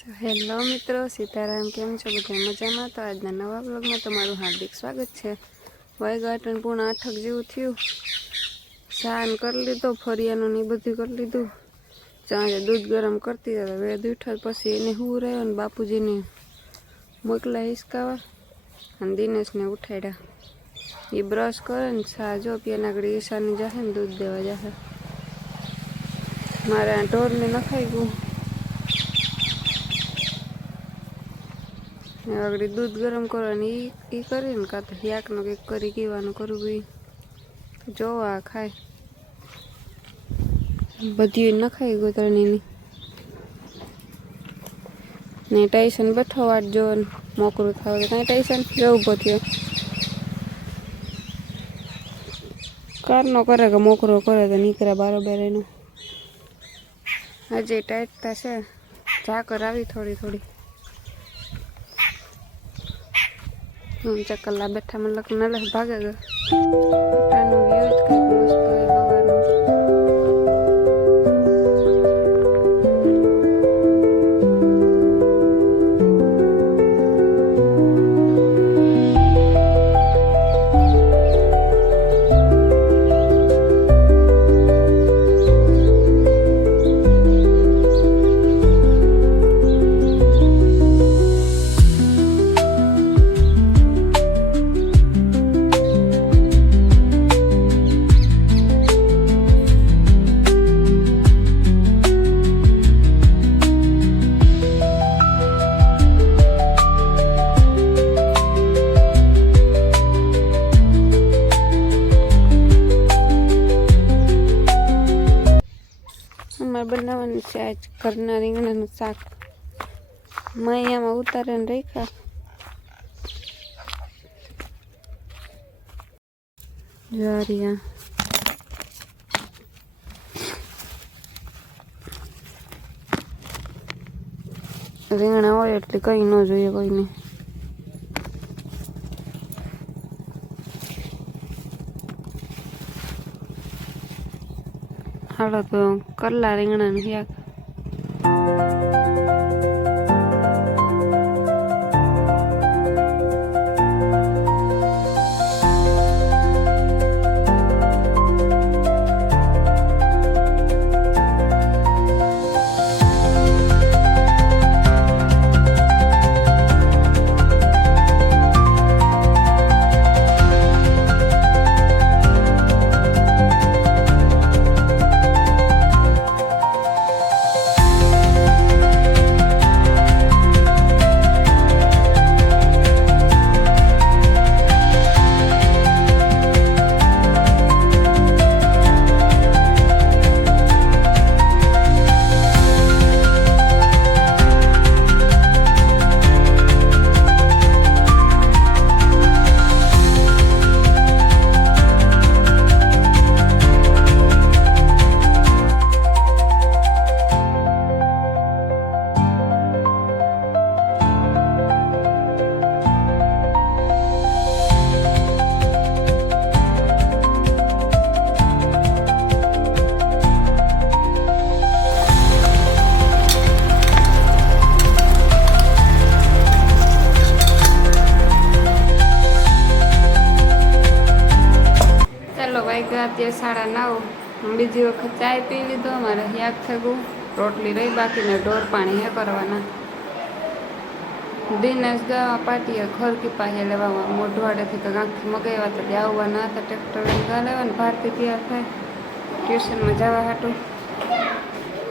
Hello મિત્રો, સીતારામ. કેમ છો બધા? મજામાં? તો આજના નવા બ્લોગમાં તમારું હાર્દિક સ્વાગત છે. વાયગાટન પૂર્ણ 8 જેવું થયું. સ્નાન કરી લીધો, ફરિયાનું ને બધું કરી લીધું. ચાંજે દૂધ ગરમ કરતી હતા, વેદ ઉઠ્યા પછી એને હું રહ્યો ને બાપુજીને મોકલા હિસકાવા અને દિનેશને ઉઠાડ્યા. એ બ્રશ કરે ને ચા જો પીને આગળ ઈશાની જશે ને દૂધ દેવા જશે. મારે આ ઢોરને નખાઈ ગયું. આગળ દૂધ ગરમ કરવાની એ કરીને કાં તો યાકનું કંઈક કરી કહેવાનું કરવું ભાઈ. જોવા ખાય બધી નખાઈ ગયું ત્રણેયની ને ટાઈસન બેઠો વાટ જો મોકરું થાવ કાંઈ ટાઈસન જો ઊભો થયો. કારનો કરે કે મોકરો કરે તો નીકળે બારોબાર એનો. હજી ટાઈટ થશે, ઝાકર આવી થોડી થોડી. ચકલા બેઠા મને લગ્ન નલે ભાગે ગયો. બેઠાનું વ્યૂ જ કંઈક મસ્ત હોય સવારનું. બનાવવાનું છે આજ ઘરના રીંગણાનું શાક. મૈયામાં ઉતારીને રાખ્યા. જારિયા રીંગણા હોય એટલે કઈ ન જોઈએ કોઈને. હાલો તો કરલા રીંગણાનું શાક. અત્યારે 9:30. બીજી વખત ચાય પી લીધો. અમારે યાદ થયું રોટલી રહી બાકીને ઢોર પાણી હે કરવાના. દિનેશ દવા પાટીએ ઘર કી પાસે લેવા મોઢવાડેથી તો ગાંઠથી મગાવ્યા હતા. ત્યાં આવવાના હતા ટ્રેક્ટર લેવા ને ભારતી તૈયાર થાય ટ્યુશનમાં જવા હાટું.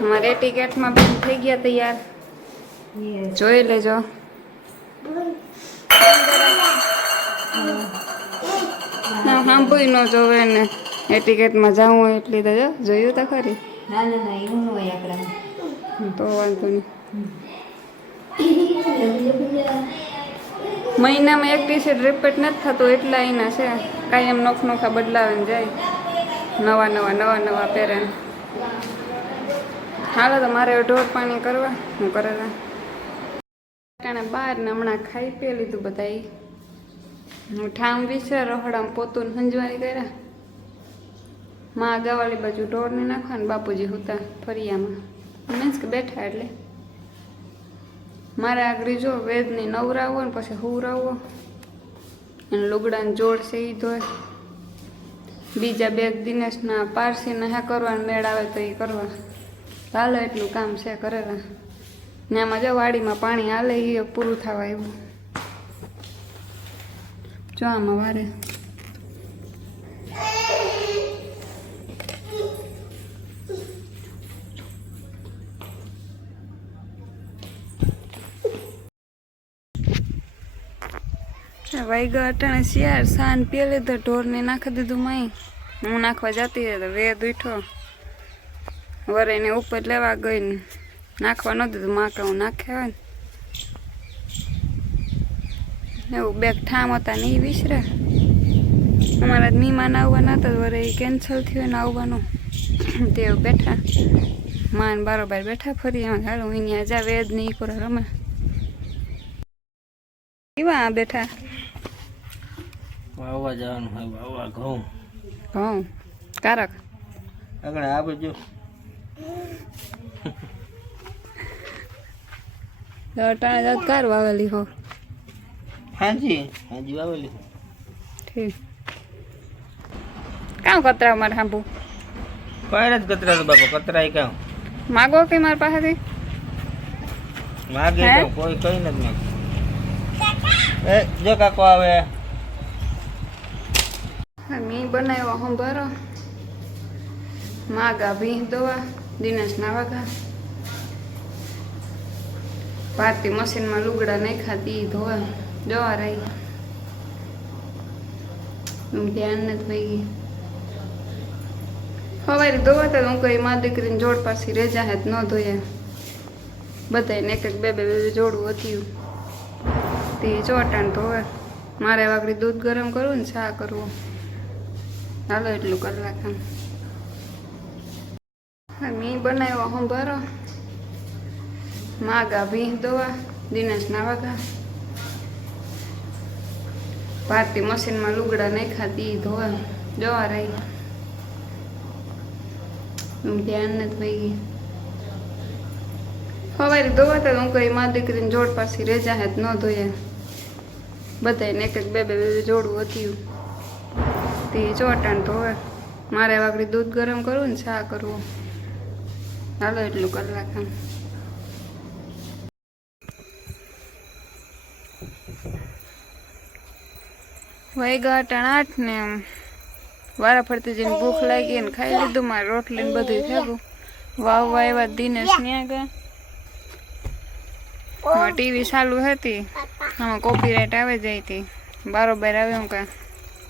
અમારે ટિકિટમાં બેન થઈ ગયા તૈયાર. જોઈ લેજો. સાંભળી ન જોવે ને એ ટિકિટમાં જવું હોય એટલી તો જોયું તો ખરી. તો વાંધો નહીં. મહિનામાં એક ટી-શર્ટ રિપીટ નથી થતું એટલા એના છે. કાંઈ એમ નોખા બદલાવે જાય. નવા પહેરે. હાલો તો મારે ઢોર પાણી કરવા હું કરેલા. બહાર ને હમણાં ખાઈ પી લીધું બધા. હું ઠામ વિશે રહોડામાં પોતું સંજવારી કર્યા. માં ગાવાળી બાજુ ઢોરને નાખવા ને બાપુજી હુતા ફરિયામાં મીન્સ કે બેઠા એટલે મારે આગળ જો વેદની નવરાવો ને પછી હુવરાવો અને લુગડાને જોડ છે એ ધોય. બીજા બે દિનેશના પારસીના હે કરવાનું મેળ આવે તો એ કરવા હાલે એટલું કામ છે કરેલા ને આમાં જો વાડીમાં પાણી હાલે એ પૂરું થવા એવું જો આમાં વારે વાઈગા અટાણે શિયાર સાન પેલે તો ઢોરને નાખી દીધું માઈ હું નાખવા જતી હતી તો વેદ ઉઠો વરે એને ઉપર લેવા ગઈ ને નાખવા ન દીધું માકા હું નાખ્યા હોય ને એવું બેગ ઠામ હતા ને એ વિસરે અમારા મીમાન આવવાના હતા વરે એ કેન્સલ થયું ને આવવાનું તે બેઠા માન બારોબાર બેઠા ફરી એમાં હાલો અહીંયા જા વેદ ને ઈ કરો રમે કેવા બેઠા વાવવા જવાનું હોય વાવવા ઘઉં ઘઉં કારક આગળ આ બાજુ અટાણે જાત કાર વાવેલી હો હાજી વાવેલી ઠીક કામ કતરા મારે સાંભું કોઈ જ કતરા તો બાપા કતરાય કામ માગો કે મારી પાસેથી માગે તો કોઈ કઈ નથી માગે એ જો કાકો આવે મી બનાવ્યો હંભારો માગા ભીં દવા દિનેશ ના વાગા ભારતી મશીનમાં લુગડા નહીં ખાતી ધોવા જવા રહી હું ધ્યાન નથી થઈ ગઈ સવારે ધોવાતા હું કઈ મા દીકરીને જોડ પાછી રેજા હે ન ધોયા બધાને એક એક બે બે જોડું હતું તે ચોટાણ ધોવે મારે વાગડી દૂધ ગરમ કરવું ને ચા કરવું હાલો એટલું કલાક મી બનાવ્યો હંભારો માગા ભીં દવા દિનેશ ના વાગા ભારતી મશીનમાં લુગડા નહીં ખાતી ધોવા જવા રહી હું ધ્યાન નથી થઈ ગઈ સવારે ધોવાતા હું કઈ મા દીકરીને જોડ પાછી રેજા હે ન ધોયા બધાને એક એક બે બે જોડું હતું તે ચોટાણ ધોવે મારે વાગડી દૂધ ગરમ કરવું ને ચા કરવું હાલો એટલું કલાક વાગ્યા અટાણ 8 ને વારા ફરતી જઈને ભૂખ લાગી ને ખાઈ લીધું મારે રોટલી ને બધું થયું વાવવા એવા દિનેશ ન્યા ગયા ટીવી ચાલુ હતી આમાં કોપીરાઇટ આવી જાય હતી બારોબાર આવ્યો કે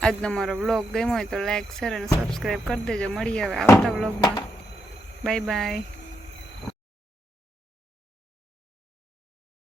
આજનો મારો બ્લોગ ગમ્યો હોય તો લાઈક શેર અને સબસ્ક્રાઈબ કરી દેજો મળીએ હવે આવતા બ્લોગમાં બાય બાય